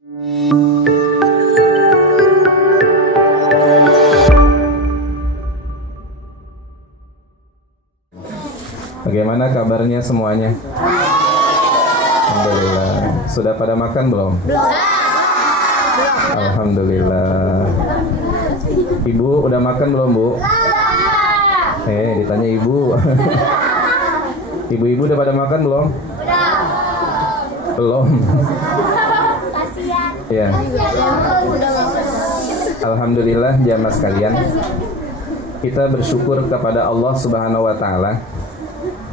Bagaimana kabarnya semuanya? Alhamdulillah. Sudah pada makan belum? Belum. Alhamdulillah. Ibu udah makan belum, Bu? Ditanya ibu. Ibu-ibu udah pada makan belum? Belum. Ya. Alhamdulillah jamaah sekalian. Kita bersyukur kepada Allah Subhanahu wa taala.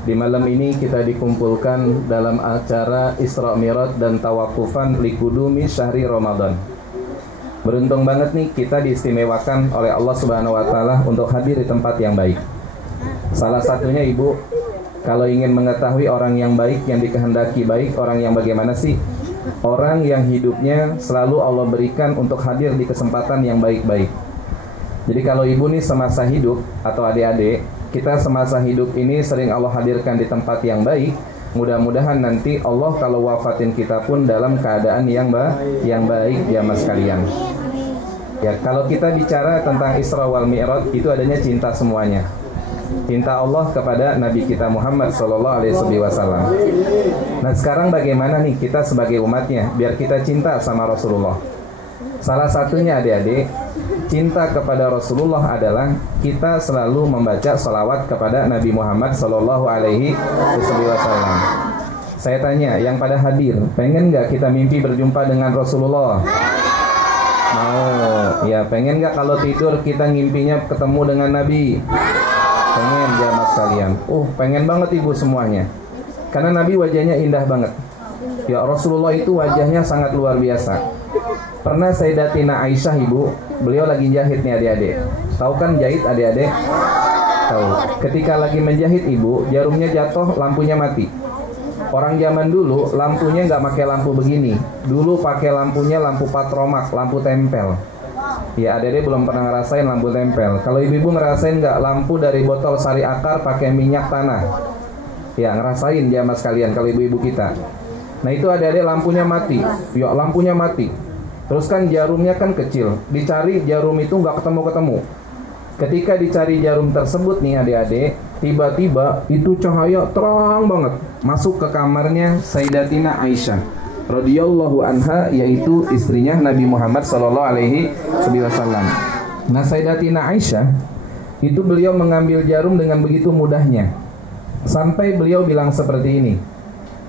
Di malam ini kita dikumpulkan dalam acara Isra Mi'raj dan tawakufan likudumi syahri Ramadan. Beruntung banget nih kita diistimewakan oleh Allah Subhanahu wa taala untuk hadir di tempat yang baik. Salah satunya Ibu, kalau ingin mengetahui orang yang baik, yang dikehendaki baik, orang yang bagaimana sih? Orang yang hidupnya selalu Allah berikan untuk hadir di kesempatan yang baik-baik. Jadi kalau Ibu nih semasa hidup atau adik-adik, kita semasa hidup ini sering Allah hadirkan di tempat yang baik. Mudah-mudahan nanti Allah kalau wafatin kita pun dalam keadaan yang baik jamaah sekalian. Ya, kalau kita bicara tentang Isra wal Mi'raj, itu adanya cinta semuanya. Cinta Allah kepada Nabi kita Muhammad SAW. Nah sekarang bagaimana nih kita sebagai umatnya biar kita cinta sama Rasulullah? Salah satunya adik-adik, cinta kepada Rasulullah adalah kita selalu membaca salawat kepada Nabi Muhammad SAW. Saya tanya, yang pada hadir, pengen gak kita mimpi berjumpa dengan Rasulullah? Mau. Ya, pengen gak kalau tidur kita ngimpinya ketemu dengan Nabi? Pengen jamaah sekalian. Pengen banget ibu semuanya. Karena Nabi wajahnya indah banget. Ya, Rasulullah itu wajahnya sangat luar biasa. Pernah Sayyidatina Aisyah ibu, beliau lagi jahit nih adik-adik. Tahu kan jahit adik-adik? Tahu. Ketika lagi menjahit ibu, jarumnya jatuh, lampunya mati. Orang zaman dulu lampunya nggak pakai lampu begini. Dulu pakai lampunya lampu patromak, lampu tempel. Ya adik-adik belum pernah ngerasain lampu tempel. Kalau ibu-ibu ngerasain nggak lampu dari botol sari akar pakai minyak tanah? Ya ngerasain jamaah sekalian kalau ibu-ibu kita. Nah itu adik-adik lampunya mati. Ya lampunya mati. Terus kan jarumnya kan kecil. Dicari jarum itu nggak ketemu-ketemu. Ketika dicari jarum tersebut nih adik-adik, tiba-tiba itu cahaya terang banget masuk ke kamarnya Sayyidatina Aisyah radhiyallahu anha, yaitu istrinya Nabi Muhammad SAW. Nah Sayyidatina Aisyah itu beliau mengambil jarum dengan begitu mudahnya, sampai beliau bilang seperti ini.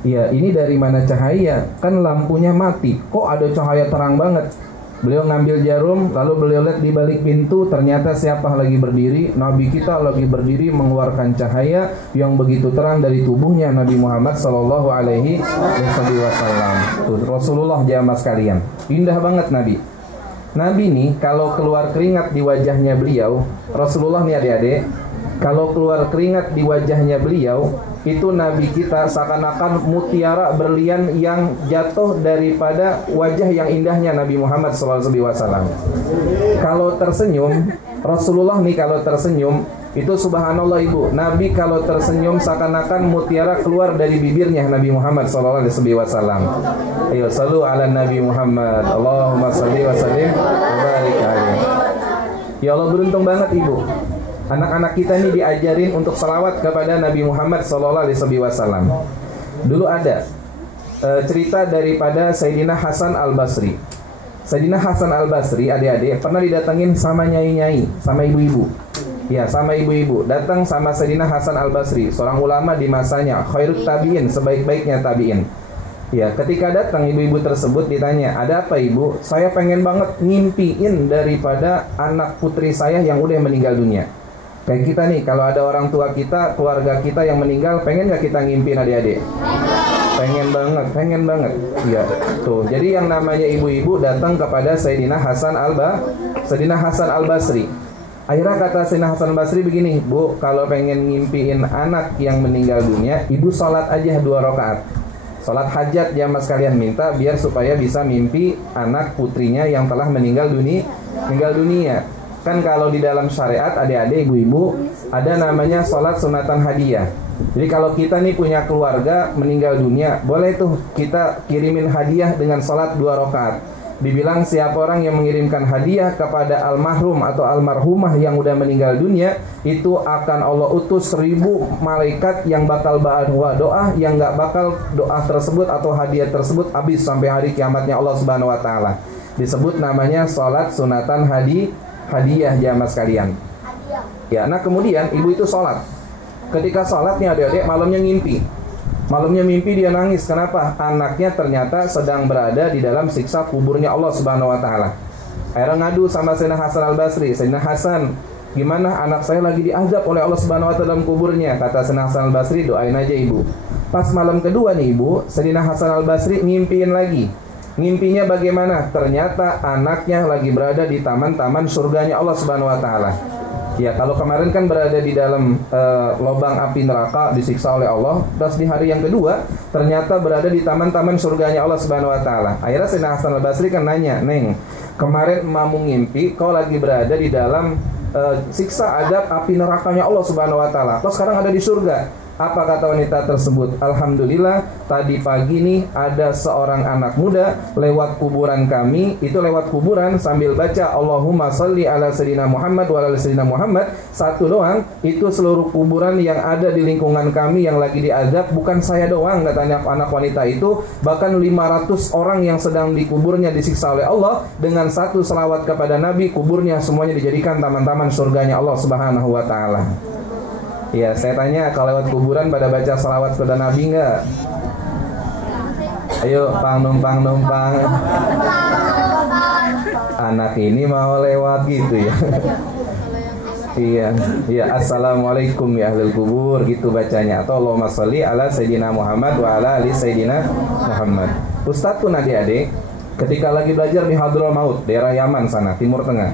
Ya ini dari mana cahaya? Kan lampunya mati, kok ada cahaya terang banget? Beliau ngambil jarum, lalu beliau lihat di balik pintu, ternyata siapa lagi berdiri? Nabi kita lagi berdiri mengeluarkan cahaya yang begitu terang dari tubuhnya Nabi Muhammad SAW. Tuh, Rasulullah jamaah sekalian, indah banget Nabi. Nabi nih kalau keluar keringat di wajahnya beliau, Rasulullah nih adik-adik, kalau keluar keringat di wajahnya beliau, itu Nabi kita seakan-akan mutiara berlian yang jatuh daripada wajah yang indahnya Nabi Muhammad SAW. Kalau tersenyum, Rasulullah nih kalau tersenyum, itu subhanallah ibu, Nabi kalau tersenyum seakan-akan mutiara keluar dari bibirnya Nabi Muhammad SAW. Ayo salu ala Nabi Muhammad, Allahumma salli wa sallim wa barik alaihi. Ya Allah, beruntung banget ibu, anak-anak kita ini diajarin untuk salawat kepada Nabi Muhammad SAW. Dulu ada cerita daripada Sayyidina Hasan Al-Basri. Sayyidina Hasan Al-Basri adik-adik pernah didatengin sama nyai-nyai, sama ibu-ibu. Ya sama ibu-ibu, datang sama Sayyidina Hasan Al-Basri, seorang ulama di masanya, khairut tabi'in, sebaik-baiknya tabi'in. Ya ketika datang ibu-ibu tersebut ditanya, ada apa ibu? Saya pengen banget ngimpiin daripada anak putri saya yang udah meninggal dunia. Kayak kita nih, kalau ada orang tua kita, keluarga kita yang meninggal, pengen gak kita ngimpiin adik-adik? Pengen banget. Iya, tuh. Jadi yang namanya ibu-ibu datang kepada Sayyidina Hasan Al-Basri. Akhirnya kata Sayyidina Hasan Al-Basri begini, Bu, kalau pengen ngimpiin anak yang meninggal dunia, ibu sholat aja 2 rakaat. Sholat hajat jamaah sekalian, minta biar supaya bisa mimpi anak putrinya yang telah meninggal dunia. Kan kalau di dalam syariat adik-adik ibu-ibu ada namanya sholat sunatan hadiah. Jadi kalau kita nih punya keluarga meninggal dunia, boleh tuh kita kirimin hadiah dengan sholat 2 rakaat. Dibilang siapa orang yang mengirimkan hadiah kepada almarhum atau almarhumah yang udah meninggal dunia, itu akan Allah utus 1000 malaikat yang bakal bawa doa, yang gak bakal doa tersebut atau hadiah tersebut habis sampai hari kiamatnya Allah Subhanahu Wa Taala. Disebut namanya sholat sunatan hadiah jamaah sekalian. Ya, nah kemudian ibu itu sholat. Ketika sholatnya adik-adik malamnya ngimpi. Malamnya mimpi dia nangis. Kenapa? Anaknya ternyata sedang berada di dalam siksa kuburnya Allah Subhanahu Wa Taala. Akhirnya ngadu sama Sayyidina Hasan Al-Basri. Sayyidina Hasan, gimana anak saya lagi diazab oleh Allah Subhanahu Wa Taala dalam kuburnya? Kata Sayyidina Hasan Al-Basri, doain aja ibu. Pas malam kedua nih ibu, Sayyidina Hasan Al-Basri ngimpiin lagi. Ngimpinya bagaimana? Ternyata anaknya lagi berada di taman-taman surganya Allah Subhanahu Wa Taala. Ya, kalau kemarin kan berada di dalam lubang api neraka disiksa oleh Allah, terus di hari yang kedua ternyata berada di taman-taman surganya Allah Subhanahu Wa Taala. Akhirnya Sayyidina Hasan Al-Basri kan nanya, "Neng, kemarin emakmu ngimpi kau lagi berada di dalam siksa azab api nerakanya Allah Subhanahu Wa Taala. Kau sekarang ada di surga." Apa kata wanita tersebut? Alhamdulillah, tadi pagi nih ada seorang anak muda lewat kuburan kami, itu lewat kuburan sambil baca Allahumma sholli ala sayyidina Muhammad wa ala sayyidina Muhammad. Satu doang, itu seluruh kuburan yang ada di lingkungan kami yang lagi diazab, bukan saya doang, katanya anak wanita itu, bahkan 500 orang yang sedang di kuburnya disiksa oleh Allah, dengan satu selawat kepada Nabi, kuburnya semuanya dijadikan taman-taman surganya Allah Subhanahu Wa Taala. Ya, saya tanya, kalau lewat kuburan pada baca salawat kepada Nabi enggak? Ayo, numpang. Anak ini mau lewat gitu ya. Iya, assalamualaikum ya ahlul kubur, gitu bacanya. Atau Allahumma sholli ala sayyidina Muhammad wa ala ali sayyidina Muhammad. Ustadz pun adik-adik ketika lagi belajar di Hadrul Maut, daerah Yaman sana, Timur Tengah.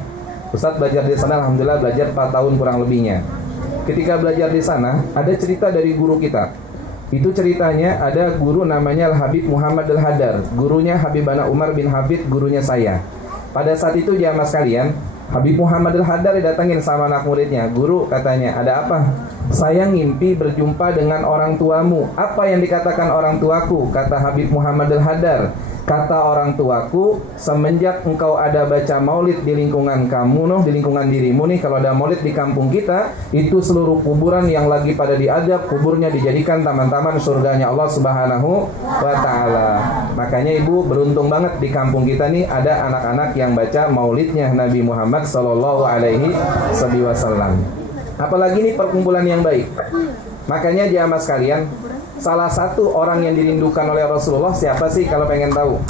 Ustadz belajar di sana, alhamdulillah belajar 4 tahun kurang lebihnya. Ketika belajar di sana, ada cerita dari guru kita. Itu ceritanya ada guru namanya Al-Habib Muhammad Al-Hadar. Gurunya Habibana Umar bin Habib, gurunya saya. Pada saat itu jamaah sekalian, Habib Muhammad Al-Hadar didatangin sama anak muridnya. Guru, katanya, ada apa? Saya ngimpi berjumpa dengan orang tuamu. Apa yang dikatakan orang tuaku? Kata Habib Muhammad Al-Hadar, kata orang tuaku, semenjak engkau ada baca maulid di lingkungan kamu, di lingkungan dirimu nih, kalau ada maulid di kampung kita, itu seluruh kuburan yang lagi pada diadab, kuburnya dijadikan taman-taman surganya Allah Subhanahu Wa Taala. Makanya ibu beruntung banget di kampung kita nih ada anak-anak yang baca maulidnya Nabi Muhammad Sallallahu Alaihi Wasallam. Apalagi nih perkumpulan yang baik. Makanya jamaah sekalian, salah satu orang yang dirindukan oleh Rasulullah siapa sih kalau pengen tahu?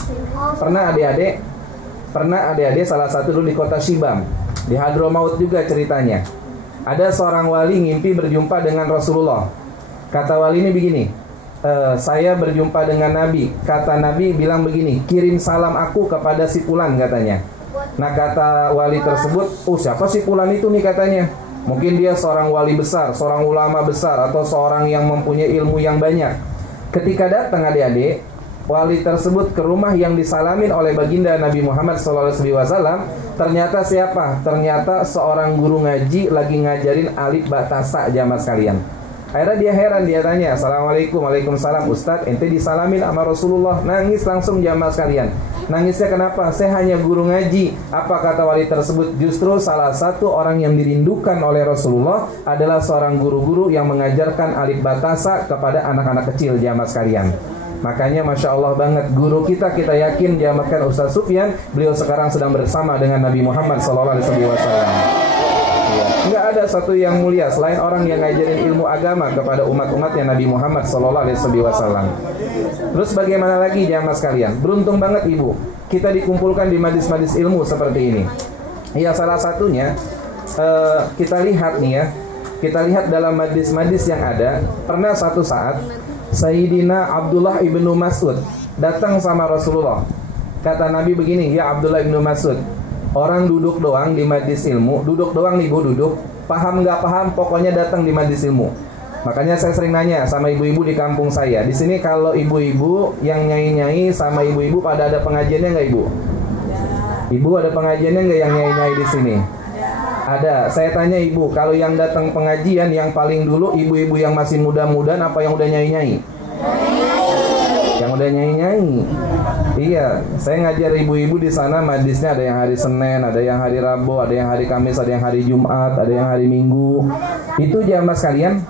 Pernah adik-adik salah satu dulu di kota Shibam, di Hadramaut juga ceritanya. Ada seorang wali ngimpi berjumpa dengan Rasulullah. Kata wali ini begini, saya berjumpa dengan Nabi. Kata Nabi bilang begini, kirim salam aku kepada si Fulan, katanya. Nah kata wali tersebut, siapa si Fulan itu nih, katanya. Mungkin dia seorang wali besar, seorang ulama besar, atau seorang yang mempunyai ilmu yang banyak. Ketika datang adik-adik, wali tersebut ke rumah yang disalamin oleh baginda Nabi Muhammad SAW, ternyata siapa? Ternyata seorang guru ngaji lagi ngajarin alif ba ta sa, jamaah sekalian. Akhirnya dia heran, dia tanya, Assalamualaikum, waalaikumsalam, Ustadz, ente disalamin sama Rasulullah. Nangis langsung jamaah sekalian. Nangisnya kenapa? Saya hanya guru ngaji. Apa kata wali tersebut? Justru salah satu orang yang dirindukan oleh Rasulullah adalah seorang guru-guru yang mengajarkan alif ba ta sa kepada anak-anak kecil, jamaah sekalian. Makanya Masya Allah banget, guru kita yakin jamaahkan Ustaz Sufyan, beliau sekarang sedang bersama dengan Nabi Muhammad SAW. Nggak ada satu yang mulia selain orang yang ngajarin ilmu agama kepada umat-umatnya Nabi Muhammad SAW. Terus bagaimana lagi jamaah sekalian? Beruntung banget ibu, kita dikumpulkan di majlis-majlis ilmu seperti ini. Ya salah satunya kita lihat nih ya, kita lihat dalam majlis-majlis yang ada. Pernah satu saat Sayyidina Abdullah ibnu Mas'ud datang sama Rasulullah. Kata Nabi begini, ya Abdullah ibnu Mas'ud, orang duduk doang di majlis ilmu, duduk doang nih bu, duduk, paham nggak paham, pokoknya datang di majlis ilmu. Makanya saya sering nanya sama ibu-ibu di kampung saya. Di sini kalau ibu-ibu yang nyai-nyai sama ibu-ibu pada ada pengajiannya nggak ibu? Ibu ada pengajiannya nggak yang nyai-nyai di sini? Ada. Saya tanya ibu, kalau yang datang pengajian yang paling dulu ibu-ibu yang masih muda-muda apa yang udah nyai-nyai? Yang udah nyai-nyai. Iya, saya ngajar ibu-ibu di sana majlisnya ada yang hari Senin, ada yang hari Rabu, ada yang hari Kamis, ada yang hari Jumat, ada yang hari Minggu. Itu jamaah sekalian.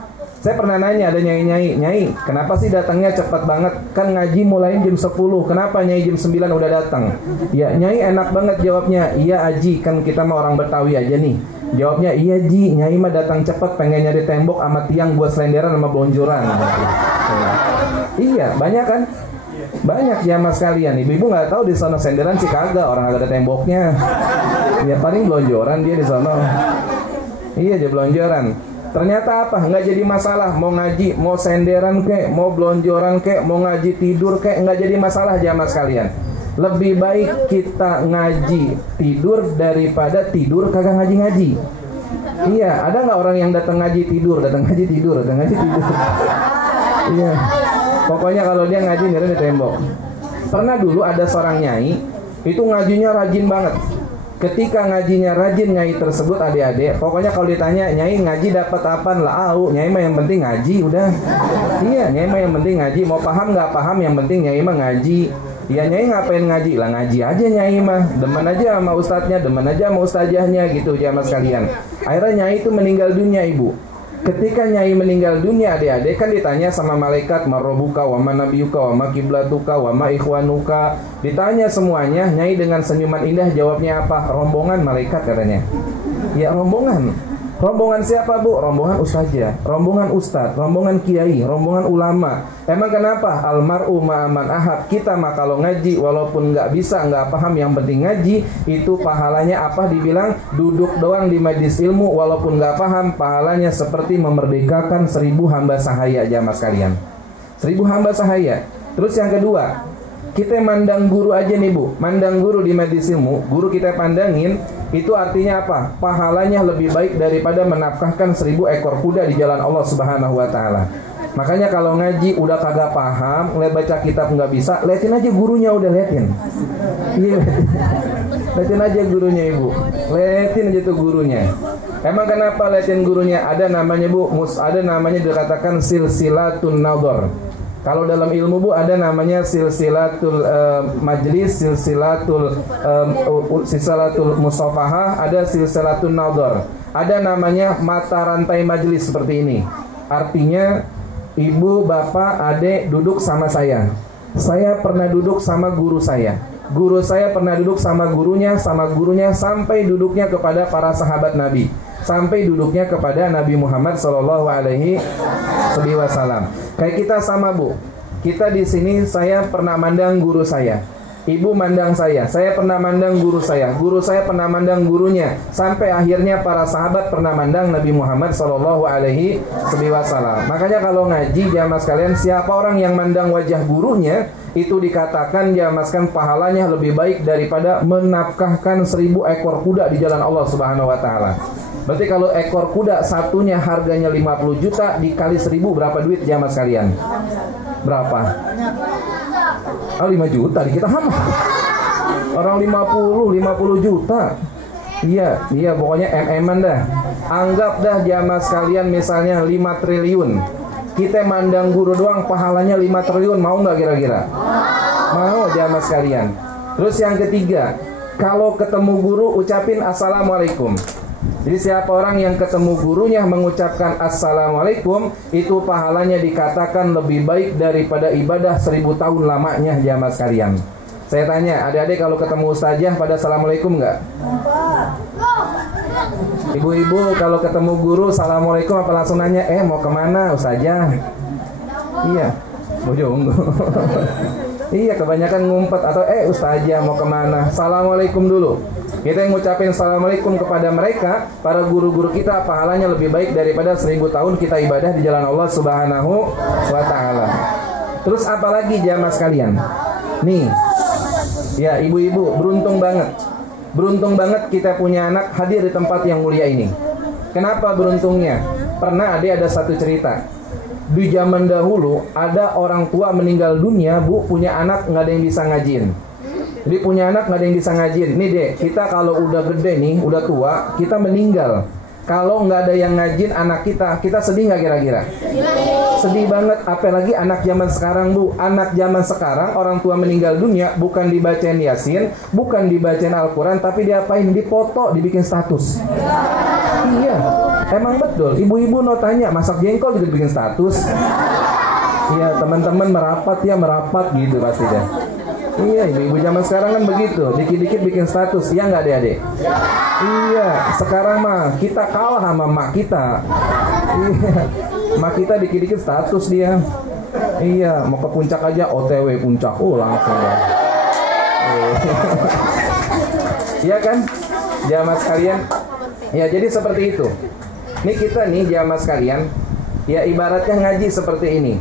Saya pernah nanya ada nyai-nyai, "Nyai, kenapa sih datangnya cepat banget? Kan ngaji mulai jam 10. Kenapa nyai jam 9 udah datang?" Ya, nyai enak banget jawabnya. "Iya, Aji, kan kita mah orang Betawi aja nih." Jawabnya, "Iya, Ji, nyai mah datang cepat pengen nyari tembok sama tiang buat selenderan sama bonjoran." Iya, banyak kan? Banyak jamaah sekalian. Ibu-ibu nggak tahu di sana senderan sih kagak, orang agak ada temboknya. Ya paling blonjoran dia di sana. Iya, dia blonjoran. Ternyata apa? Nggak jadi masalah. Mau ngaji, mau senderan kek, mau blonjoran kek, mau ngaji tidur kek, nggak jadi masalah jamaah sekalian. Lebih baik kita ngaji tidur daripada tidur kagak ngaji-ngaji. Iya, ada nggak orang yang datang ngaji tidur, datang ngaji tidur, datang ngaji tidur? Iya. Pokoknya kalau dia ngaji nyari di tembok. Pernah dulu ada seorang nyai, itu ngajinya rajin banget. Ketika ngajinya rajin nyai tersebut adik-adik, pokoknya kalau ditanya nyai ngaji dapat apa lah, nyai mah yang penting ngaji udah. Iya, nyai mah yang penting ngaji, mau paham nggak paham yang penting nyai mah ngaji. Ya nyai ngapain ngaji lah, ngaji aja nyai mah, demen aja sama ustadznya, demen aja sama ustazahnya gitu jamaah sekalian. Akhirnya nyai itu meninggal dunia ibu. Ketika nyai meninggal dunia adik-adik kan ditanya sama malaikat, "Marrobuka wa manabiyuka wa makiblatuka wa ma ikhwanuka." Ditanya semuanya, nyai dengan senyuman indah jawabnya apa? "Rombongan malaikat," katanya. Ya rombongan. Rombongan siapa bu? Rombongan ustazah, rombongan ustadz, rombongan kiai, rombongan ulama. Emang kenapa? Almar'u ma'aman ahad. Kita mah kalau ngaji walaupun nggak bisa, nggak paham, yang penting ngaji. Itu pahalanya apa? Dibilang duduk doang di majlis ilmu walaupun nggak paham, pahalanya seperti memerdekakan 1000 hamba sahaya jamaah sekalian. 1000 hamba sahaya. Terus yang kedua, kita mandang guru aja nih bu, mandang guru di majlis ilmu, guru kita pandangin, itu artinya apa? Pahalanya lebih baik daripada menafkahkan 1000 ekor kuda di jalan Allah Subhanahu wa Ta'ala. Makanya kalau ngaji udah kagak paham, ngeliat baca kitab nggak bisa, liatin aja gurunya, udah liatin. Iya, liatin aja gurunya ibu, liatin aja tuh gurunya. Emang kenapa liatin gurunya? Ada namanya bu, ada namanya dikatakan silsilatun nadhar. Kalau dalam ilmu bu ada namanya silsilatul majlis, silsilatul musafahah, ada silsilatul nadhar. Ada namanya mata rantai majlis seperti ini. Artinya ibu, bapak, adik duduk sama saya. Saya pernah duduk sama guru saya. Guru saya pernah duduk sama gurunya sampai duduknya kepada para sahabat Nabi. Sampai duduknya kepada Nabi Muhammad Sallallahu Alaihi Wasallam. Kayak kita sama bu, kita di sini saya pernah mandang guru saya, ibu mandang saya pernah mandang guru saya pernah mandang gurunya, sampai akhirnya para sahabat pernah mandang Nabi Muhammad Sallallahu Alaihi Wasallam. Makanya kalau ngaji jamaah sekalian, siapa orang yang mandang wajah gurunya, itu dikatakan jamaah sekalian pahalanya lebih baik daripada menafkahkan 1000 ekor kuda di jalan Allah Subhanahu Wa Taala. Berarti kalau ekor kuda satunya harganya 50 juta dikali 1000 berapa duit jamaah sekalian? Berapa? Oh 5 juta di kita sama. Orang 50 juta. Iya pokoknya MM-an dah. Anggap dah jamaah sekalian misalnya 5 triliun. Kita mandang guru doang pahalanya 5 triliun, mau nggak kira-kira? Mau jamaah sekalian. Terus yang ketiga, kalau ketemu guru ucapin assalamualaikum. Jadi siapa orang yang ketemu gurunya mengucapkan assalamualaikum, itu pahalanya dikatakan lebih baik daripada ibadah 1000 tahun lamanya jamaah sekalian. Saya tanya, adik-adik kalau ketemu ustazah pada assalamualaikum nggak? Ibu-ibu kalau ketemu guru assalamualaikum apa langsung nanya, mau kemana ustazah? Iya, bojong. Iya, kebanyakan ngumpet atau ustazah mau kemana? Assalamualaikum dulu. Kita yang ngucapin assalamualaikum kepada mereka, para guru-guru kita, pahalanya lebih baik daripada 1000 tahun kita ibadah di jalan Allah Subhanahu wa Ta'ala. Terus apalagi jamaah sekalian? Nih, ya ibu-ibu beruntung banget. Beruntung banget kita punya anak hadir di tempat yang mulia ini. Kenapa beruntungnya? Pernah ada satu cerita. Di zaman dahulu ada orang tua meninggal dunia bu, punya anak nggak ada yang bisa ngajiin. Jadi punya anak nggak ada yang bisa ngajin. Nih dek, kita kalau udah gede nih, udah tua, kita meninggal. Kalau nggak ada yang ngajin anak kita sedih nggak kira-kira? Sedih banget. Apalagi anak zaman sekarang bu. Anak zaman sekarang orang tua meninggal dunia bukan dibacain Yasin, bukan dibacain Al-Quran, tapi diapain? Dipoto, dibikin status. Iya, emang betul. Ibu-ibu no tanya, masak jengkol juga bikin status. Iya, teman-teman merapat gitu pasti deh. Iya, ibu-ibu zaman sekarang kan begitu, dikit-dikit bikin status, ya nggak adik-adik? Iya, sekarang mah kita kalah sama mak kita. Iya, mak kita dikit-dikit status dia. Iya, mau ke puncak aja, OTW puncak, langsung ya. Iya kan, jamaah sekalian. Ya jadi seperti itu. Nih kita nih jamaah sekalian, ya ibaratnya ngaji seperti ini.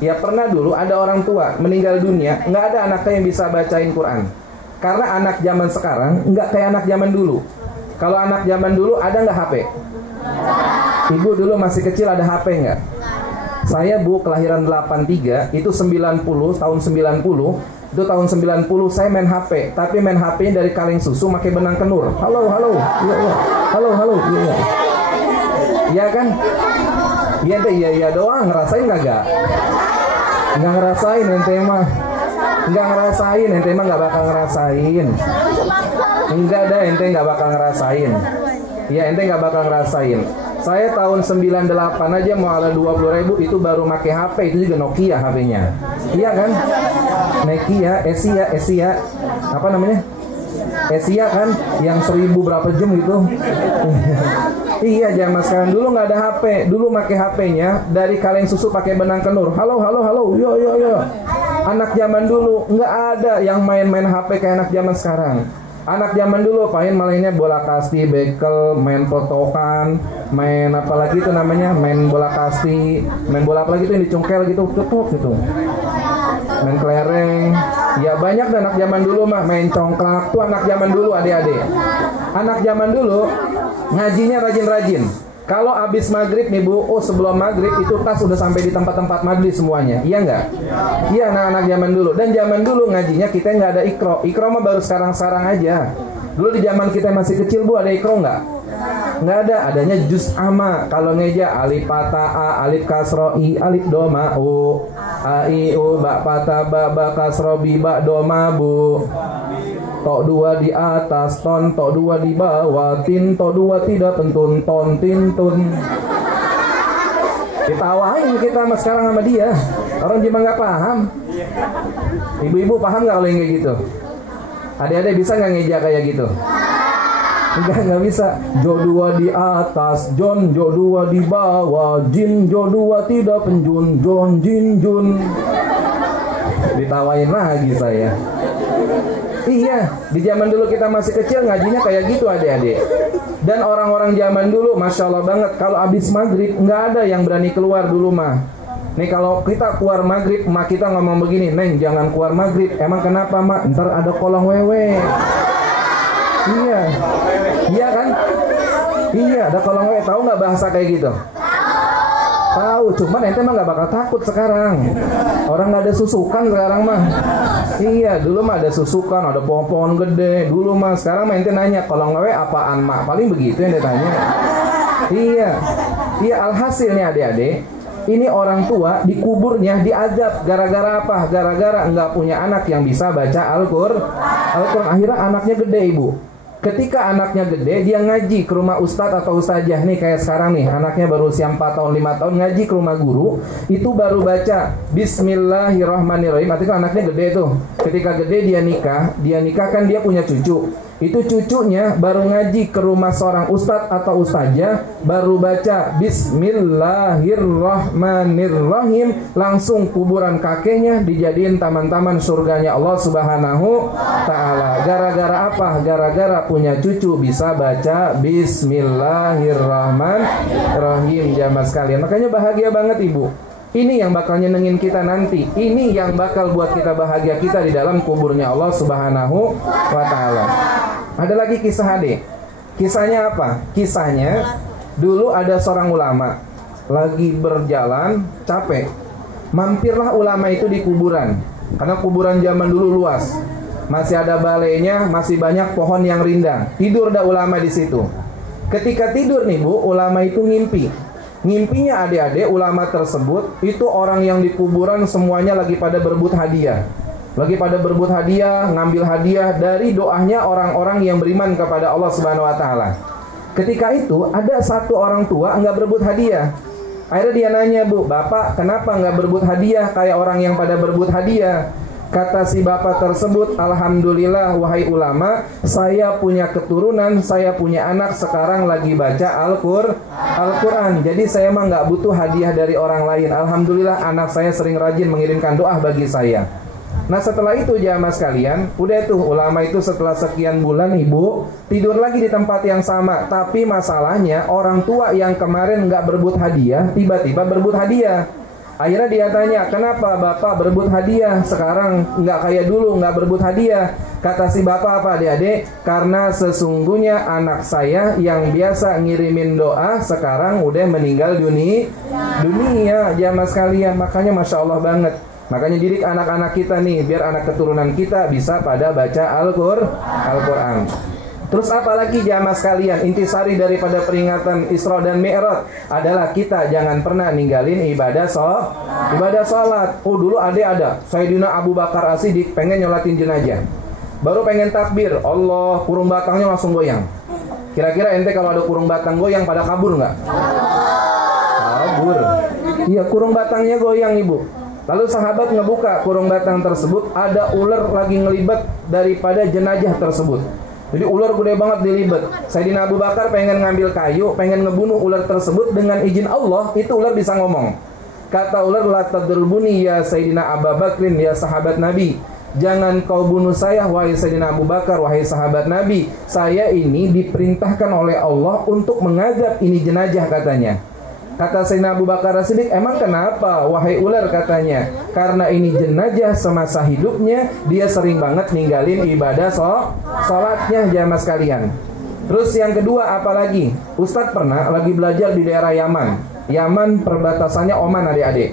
Ya pernah dulu ada orang tua meninggal dunia, nggak ada anaknya yang bisa bacain Quran. Karena anak zaman sekarang nggak kayak anak zaman dulu. Kalau anak zaman dulu ada nggak HP? Ibu dulu masih kecil ada HP nggak? Saya bu kelahiran 83, itu 90, tahun 90. Itu tahun 90 saya main HP, tapi main HP dari kaleng susu pakai benang kenur. Halo, iya. Halo, iya. Iya kan? Iya doang, ngerasain nggak? Nggak ngerasain ente mah. Ente mah nggak bakal ngerasain. Enggak dah, ente nggak bakal ngerasain. Ya ente nggak bakal ngerasain. Saya tahun 98 aja mau ada 20.000 itu baru pakai HP, itu juga Nokia HP-nya. Iya kan? Nokia, Asia, apa namanya? Asia kan, yang 1000 berapa jam gitu. Iya, zaman sekarang dulu nggak ada HP, dulu pakai HP-nya dari kaleng susu pakai benang kenur. Halo, yo. Anak zaman dulu nggak ada yang main-main HP kayak anak zaman sekarang. Anak zaman dulu mainnya bola kasti, bekel, main potokan, main apa lagi itu namanya, main bola kasti, main bola apa lagi itu yang dicungkel gitu, gitu. Main kelereng. Ya banyak dan anak zaman dulu mah main congklak tuh anak zaman dulu adik-adik. Anak zaman dulu ngajinya rajin-rajin. Kalau habis maghrib nih bu, sebelum maghrib itu tas udah sampai di tempat-tempat majlis semuanya. Iya nggak? Iya anak-anak zaman dulu. Dan zaman dulu ngajinya kita nggak ada ikro. Ikro mah baru sekarang aja. Dulu di zaman kita masih kecil bu ada ikro nggak? Nggak ada. Adanya juz amma. Kalau ngeja alif patah a, alif kasro i, alif doma u, a i u, ba patah ba kasro bi, ba doma bu. Tok 2 di atas, tok 2 di bawah, tok 2 tidak pentun, tintun. Ditawain kita sama sekarang sama dia. Orang Jepang nggak paham. Ibu-ibu paham nggak kalau yang kayak gitu? Adik-adik bisa nggak ngeja kayak gitu? Nggak bisa. Jo 2 di atas, jo 2 di bawah, jo 2 tidak penjun, jun. Ditawain lagi saya. Iya, di zaman dulu kita masih kecil ngajinya kayak gitu adik-adik. Dan orang-orang zaman dulu Masya Allah banget, kalau habis maghrib nggak ada yang berani keluar dulu mah. Nih kalau kita keluar maghrib, mak kita ngomong begini, Neng jangan keluar maghrib. Emang kenapa mak? Ntar ada kolong wewe. Iya kan? Iya ada kolong wewe. Tahu nggak bahasa kayak gitu? Tahu, cuman ente mah nggak bakal takut sekarang. Orang nggak ada susukan sekarang mah. Iya, dulu mah ada susukan, ada pohon-pohon gede. Dulu mah, sekarang mah ente nanya, kolong wewe apaan mak? Paling begitu yang dia tanya. Iya, alhasil nih adik-adik, ini orang tua dikuburnya diazab gara-gara apa? Gara-gara nggak punya anak yang bisa baca Al-Quran. Akhirnya anaknya gede ibu. Ketika anaknya gede, dia ngaji ke rumah ustadz atau ustazah. Nih kayak sekarang nih, anaknya baru usia 4 tahun, 5 tahun, ngaji ke rumah guru. Itu baru baca Bismillahirrahmanirrahim. Artinya anaknya gede tuh. Ketika gede dia nikah kan dia punya cucu. Itu cucunya baru ngaji ke rumah seorang ustadz atau ustazah, baru baca Bismillahirrahmanirrahim. Langsung kuburan kakeknya dijadiin taman-taman surganya Allah Subhanahu Ta'ala. Gara-gara apa? Gara-gara punya cucu bisa baca Bismillahirrahmanirrahim. Jamaah sekalian, makanya bahagia banget ibu. Ini yang bakal nyenengin kita nanti. Ini yang bakal buat kita bahagia kita di dalam kuburnya Allah Subhanahu wa Ta'ala. Ada lagi kisah adik. Kisahnya apa? Kisahnya dulu ada seorang ulama lagi berjalan capek. Mampirlah ulama itu di kuburan. Karena kuburan zaman dulu luas. masih ada balainya, masih banyak pohon yang rindang. Tidur dah ulama di situ. Ketika tidur nih Bu, ulama itu ngimpi. Ngimpinya adik-adik ulama tersebut itu orang yang di kuburan semuanya lagi pada berebut hadiah. Lagi pada berebut hadiah, ngambil hadiah dari doanya orang-orang yang beriman kepada Allah Subhanahu wa taala. Ketika itu ada satu orang tua enggak berebut hadiah. Akhirnya dia nanya, Bu, Bapak kenapa enggak berebut hadiah kayak orang yang pada berebut hadiah? Kata si bapak tersebut, Alhamdulillah wahai ulama, saya punya keturunan, saya punya anak sekarang lagi baca Al-Quran. Jadi saya mah nggak butuh hadiah dari orang lain. Alhamdulillah anak saya sering rajin mengirimkan doa bagi saya. Nah setelah itu jamaah sekalian, udah tuh ulama itu setelah sekian bulan ibu tidur lagi di tempat yang sama. Tapi masalahnya orang tua yang kemarin nggak berebut hadiah, tiba-tiba berebut hadiah. Akhirnya dia tanya, kenapa bapak berebut hadiah? Sekarang nggak kayak dulu, nggak berebut hadiah. Kata si bapak apa adik-adik? Karena sesungguhnya anak saya yang biasa ngirimin doa sekarang udah meninggal dunia jamaah sekalian. Makanya Masya Allah banget. Makanya didik anak-anak kita nih, biar anak keturunan kita bisa pada baca Al-Quran. Terus apalagi jamaah sekalian, intisari daripada peringatan Isra dan Mi'raj adalah kita jangan pernah ninggalin ibadah salat. Oh dulu ada Sayyidina Abu Bakar As-Siddiq pengen nyolatin jenazah. Baru pengen takbir, Allah, kurung batangnya langsung goyang. Kira-kira ente kalau ada kurung batang goyang pada kabur nggak? Kabur. Iya, kurung batangnya goyang ibu. Lalu sahabat ngebuka kurung batang tersebut, ada ular lagi ngelibet daripada jenazah tersebut. Jadi ular gede banget dilibet. Sayyidina Abu Bakar pengen ngambil kayu, pengen ngebunuh ular tersebut. Dengan izin Allah, itu ular bisa ngomong. Kata ular, la tadrubuni ya Sayyidina Abu Bakrin, ya sahabat Nabi. Jangan kau bunuh saya, wahai Sayyidina Abu Bakar, wahai sahabat Nabi. Saya ini diperintahkan oleh Allah untuk mengazab ini jenazah katanya. Kata Sayyidina Abu Bakar As-Siddiq, emang kenapa wahai ular katanya? Karena ini jenazah semasa hidupnya dia sering banget ninggalin ibadah sholatnya jamaah sekalian. Terus yang kedua apalagi? Ustadz pernah lagi belajar di daerah Yaman. Yaman perbatasannya Oman adik-adik.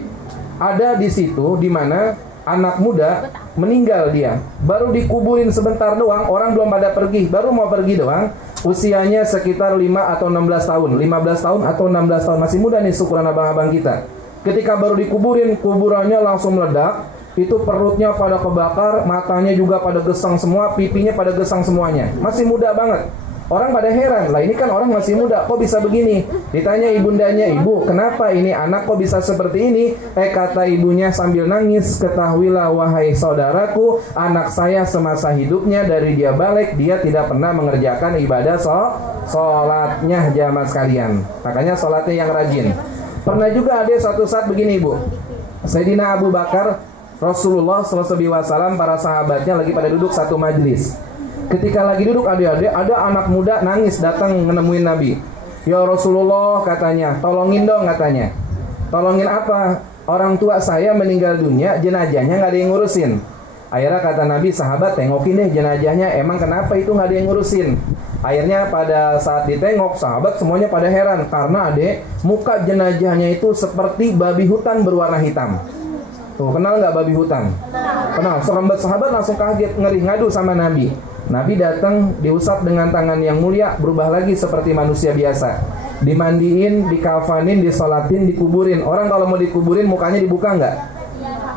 Ada di situ di mana anak muda meninggal dia. Baru dikuburin sebentar doang, orang belum pada pergi, baru mau pergi doang. Usianya sekitar 5 atau 16 tahun 15 tahun atau 16 tahun. Masih muda nih syukuran abang-abang kita. Ketika baru dikuburin, kuburannya langsung meledak. Itu perutnya pada kebakar, matanya juga pada gesang semua, pipinya pada gesang semuanya. Masih muda banget. Orang pada heran, lah ini kan orang masih muda, kok bisa begini? Ditanya ibundanya, ibu kenapa ini anak kok bisa seperti ini? Kata ibunya sambil nangis, ketahuilah wahai saudaraku, anak saya semasa hidupnya dari dia balik, dia tidak pernah mengerjakan ibadah sholatnya jamaah sekalian. Makanya sholatnya yang rajin. Pernah juga ada satu saat begini ibu, Sayyidina Abu Bakar, Rasulullah SAW, para sahabatnya lagi pada duduk satu majlis. Ketika lagi duduk adik-adik, ada anak muda nangis datang menemui Nabi. Ya Rasulullah katanya, tolongin dong katanya. Tolongin apa? Orang tua saya meninggal dunia, jenazahnya nggak ada yang ngurusin. Akhirnya kata Nabi, sahabat tengokin deh jenazahnya, emang kenapa itu nggak ada yang ngurusin? Akhirnya pada saat ditengok, sahabat semuanya pada heran. Karena adik, muka jenazahnya itu seperti babi hutan berwarna hitam. Tuh, kenal nggak babi hutan? Kenal. Serembat sahabat langsung kaget, ngeri, ngadu sama Nabi. Nabi datang, diusap dengan tangan yang mulia, berubah lagi seperti manusia biasa. Dimandiin, dikafanin, disolatin, dikuburin. Orang kalau mau dikuburin mukanya dibuka nggak?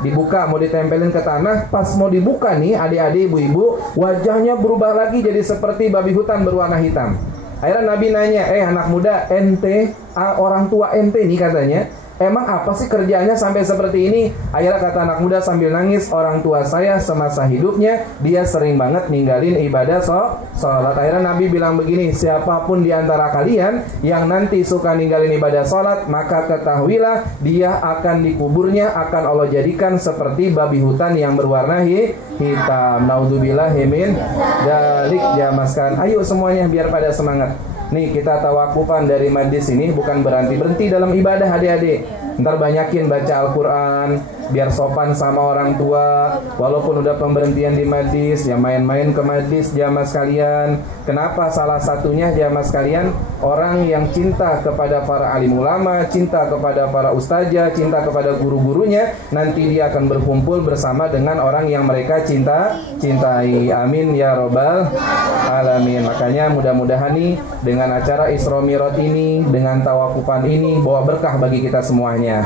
Dibuka, mau ditempelin ke tanah. Pas mau dibuka nih adik-adik, ibu-ibu, wajahnya berubah lagi jadi seperti babi hutan berwarna hitam. Akhirnya Nabi nanya, anak muda, ente, orang tua ente nih katanya, emang apa sih kerjaannya sampai seperti ini? Akhirnya kata anak muda sambil nangis, orang tua saya semasa hidupnya dia sering banget ninggalin ibadah sholat. Akhirnya Nabi bilang begini, siapapun di antara kalian yang nanti suka ninggalin ibadah sholat, maka ketahuilah dia akan dikuburnya, akan Allah jadikan seperti babi hutan yang berwarna hitam. Naudzubillahi min dzalik jamaah sekalian. Ayo semuanya biar pada semangat. Nih kita tawakufan dari majlis ini bukan berhenti dalam ibadah adik-adik. Ntar banyakin baca Al-Quran, biar sopan sama orang tua. Walaupun udah pemberhentian di majlis, ya main-main ke majlis jamaah sekalian. Kenapa? Salah satunya jamaah sekalian, orang yang cinta kepada para alim ulama, cinta kepada para ustazah, cinta kepada guru-gurunya, nanti dia akan berkumpul bersama dengan orang yang mereka cintai. Amin ya robbal alamin. Makanya mudah-mudahan nih dengan acara Isra Mi'raj ini, dengan tawafufan ini, bawa berkah bagi kita semuanya.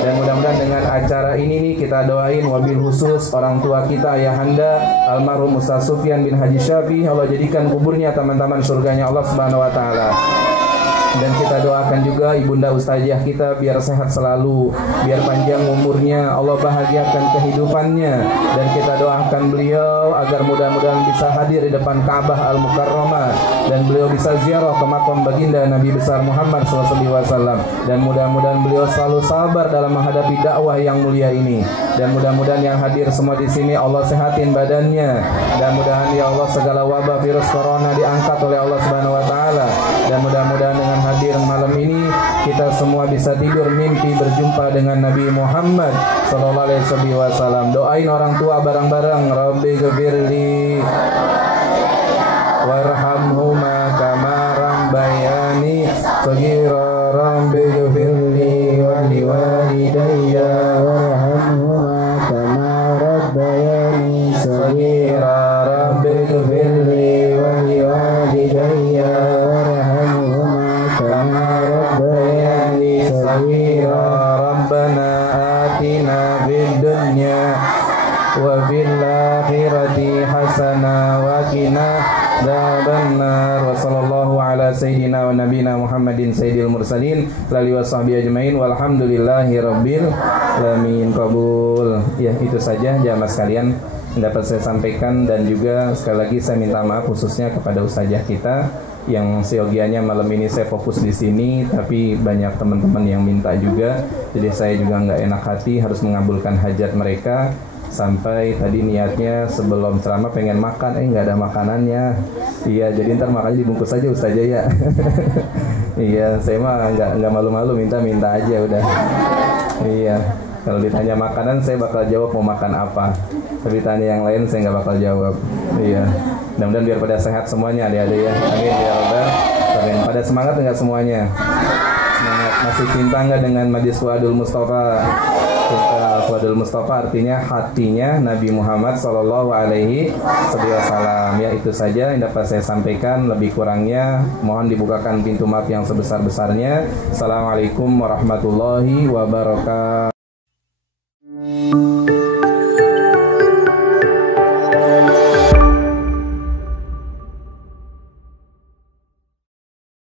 Dan mudah-mudahan dengan acara ini nih kita doain wabil khusus orang tua kita ayahanda almarhum Ustaz Sufyan bin Haji Syafi, Allah jadikan kuburnya teman-teman surganya Allah Subhanahu wa taala. Dan kita doakan juga ibunda ustazah kita biar sehat selalu, biar panjang umurnya, Allah bahagiakan kehidupannya. Dan kita doakan beliau agar mudah-mudahan bisa hadir di depan Ka'bah Al-Mukarramah, dan beliau bisa ziarah ke makam baginda Nabi besar Muhammad SAW. Dan mudah-mudahan beliau selalu sabar dalam menghadapi dakwah yang mulia ini. Dan mudah-mudahan yang hadir semua di sini Allah sehatin badannya. Dan mudah-mudahan ya Allah segala wabah virus corona diangkat oleh Allah Subhanahu wa taala. Dan mudah-mudahan dengan hadir malam ini kita semua bisa tidur mimpi berjumpa dengan Nabi Muhammad sallallahu alaihi wasallam. Doain orang tua bareng-bareng, Rabbi ghfirli warhamhuma kama rabbayani shaghira, Rabbi ghfirli wa liwalidayya warhamhuma kama rabbayani shaghira, Rabbi ghfirli wa liwalidayya Rabbana atina fid dunya wa fil akhirati hasanah wa qina adzabannar. Wa sallallahu ala sayyidina wa nabiyina Muhammadin sayyidil mursalin wa sahbihi ajmain walhamdulillahi rabbil alamin. Qabul. Ya, itu saja jamaah sekalian dapat saya sampaikan. Dan juga sekali lagi saya minta maaf khususnya kepada ustazah kita yang seyogianya malam ini saya fokus di sini, tapi banyak teman-teman yang minta juga, jadi saya juga nggak enak hati harus mengabulkan hajat mereka. Sampai tadi niatnya sebelum ceramah pengen makan, nggak ada makanannya. Iya, jadi ntar makannya dibungkus aja ustazah ya. Iya, saya mah nggak malu-malu, minta aja udah. Iya. Kalau ditanya makanan saya bakal jawab mau makan apa. Tapi tanya yang lain saya nggak bakal jawab. Iya. Mudah-mudahan biar pada sehat semuanya adik-adik ya. Amin ya Allah. Amin. Pada semangat enggak semuanya? Semangat. Masih cinta enggak dengan Majlis Fuadul Mustafa? Cinta Fuadul Mustafa artinya hatinya Nabi Muhammad sallallahu alaihi wasallam. Ya, itu saja yang dapat saya sampaikan. Lebih kurangnya mohon dibukakan pintu maaf yang sebesar-besarnya. Assalamualaikum warahmatullahi wabarakatuh.